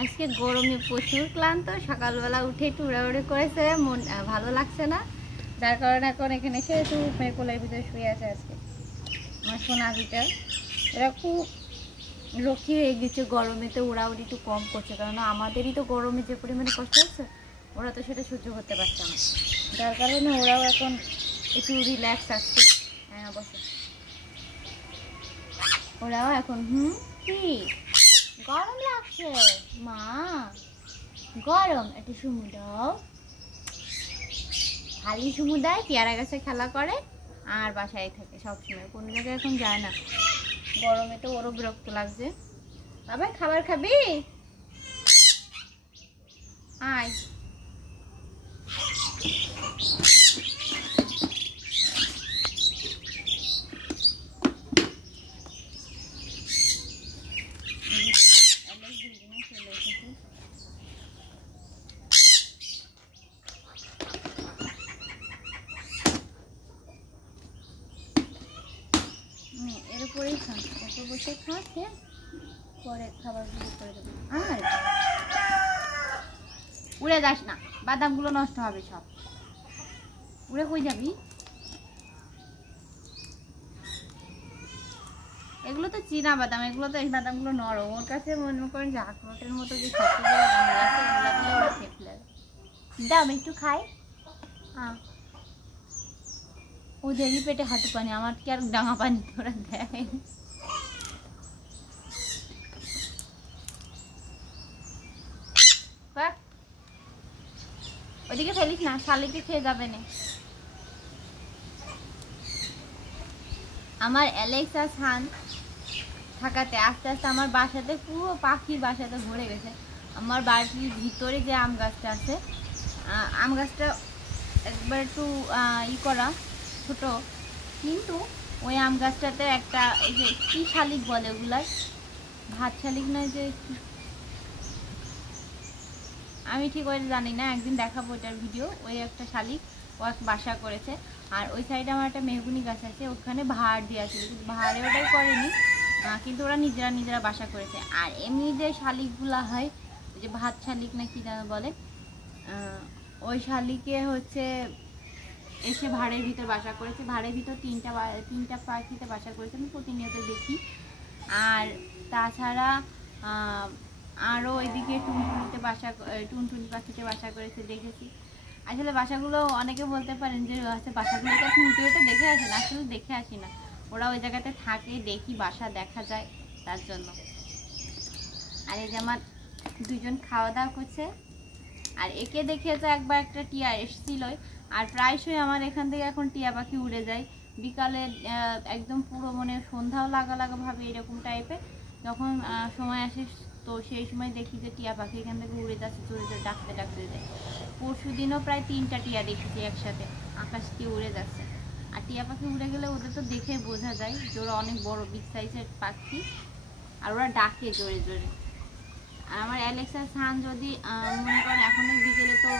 আজকে গরমে প্রচুর ক্লান্ত, সকালবেলা উঠে একটু উড়াউড়ি করেছে, মন ভালো লাগছে না, যার কারণে এখন এখানে এসে একটু মেয়ের কোলের ভিতরে শুয়ে আছে। আজকে আমার সোনাদিটা এরা খুব রক্ষী হয়ে গেছে, গরমেতে উড়াউড়ি একটু কম করছে, কারণ আমাদেরই তো গরমে যে পরিমাণে কষ্ট হচ্ছে ওরা তো সেটা সহ্য করতে পারছে না, যার কারণে ওরাও এখন একটু রিল্যাক্স আসছে। হ্যাঁ বসে ওরাও এখন কি গরম লাগছে মা, গরম একটু সুমু দাও। খালি সুমু দেয়, পেয়ারা গাছে খেলা করে আর বাসায় থাকে সবসময়, কোনো জায়গায় এখন যায় না। গরমে তো ওরও বিরক্ত লাগছে। আবার খাবার খাবি? আয় এর উপরেই খান, ওপর বসে খাচ্ছে, পরে খাবার করে দেবো। আর উড়ে যাস না, বাদামগুলো নষ্ট হবে সব। উড়ে কই যাবি? এগুলো তো চীনা বাদাম, এগুলো তো এই বাদামগুলো নরম, ওর কাছে মনে করেন যে আখরোটের মতো যে শক্তগুলো বাদাম আছে ওগুলো দিয়ে ওরা খেয়ে ফেলে। দাম একটু খাই। ও দেরি পেটে হাঁটু পানি, আমার কি আর ডাঙা পানি ওরা দেয়? ওইদিকে ফেলিস না, শালিকে খেয়ে যাবে না। আমার অ্যালেক্স আর সান থাকাতে আস্তে আস্তে আমার বাসাতে পুরো পাখির বাসাতে ভরে গেছে। আমার বাড়ির ভিতরে যে আম গাছটা আছে, আম গাছটা একবার একটু করা ছোট, কিন্তু ওই আম গাছটাতে একটা এই যে কি শালিক বলে ওগুলার, ভাত শালিক নয় যে, আমি ঠিক ওই জানি না, একদিন দেখাবো ওইটার ভিডিও। ওই একটা শালিক ও এক বাসা করেছে, আর ওই সাইডে আমার একটা মেহগুনি গাছ আছে, ওখানে ভাড় দেওয়া ছিল, কিন্তু ভাড়ে ওটাই করেনি, কিন্তু ওরা নিজেরা বাসা করেছে। আর এমনি যে শালিকগুলা হয়, ওই যে ভাত শালিক না কি যেন বলে, ওই শালিকে হচ্ছে এসে ভাড়ের ভিতর বাসা করেছে। ভাড়ের ভিতর তিনটা পাখিতে বাসা করেছে, আমি প্রতিনিয়ত দেখি। আর তাছাড়া আরও ওইদিকে টুনটুনি পাখিতে বাসা করেছে দেখেছি। আসলে বাসাগুলো অনেকে বলতে পারেন যে বাসাগুলোকে আপনি উঠে উঠে দেখে আসেন, আসলে দেখে আসি না, ওরা ওই জায়গাতে থাকে, দেখি বাসা দেখা যায় তার জন্য। আর এই যে আমার দুজন খাওয়া দাওয়া করছে, আর একে দেখে তো একবার একটা টিয়া এসেছিলই, আর প্রায়শই আমার এখান থেকে এখন টিয়া পাখি উড়ে যায় বিকালে, একদম পুরো মনে সন্ধ্যাও লাগা ভাবে এরকম টাইপের যখন সময় আসে, তো সেই সময় দেখি যে টিয়া পাখি এখান থেকে উড়ে যাচ্ছে, চড়ে ডাকতে যায়। পরশু দিনও প্রায় 3টা টিয়া দেখেছি একসাথে আকাশ দিয়ে উড়ে যাচ্ছে। আর টিয়া পাখি উড়ে গেলে ওদের তো দেখে বোঝা যায় যে ওরা অনেক বড় বিগ সাইজের পাখি, আর ওরা ডাকে জোরে। আর আমার অ্যালেক্সা সান যদি মনে করেন এখন বিকেলে তো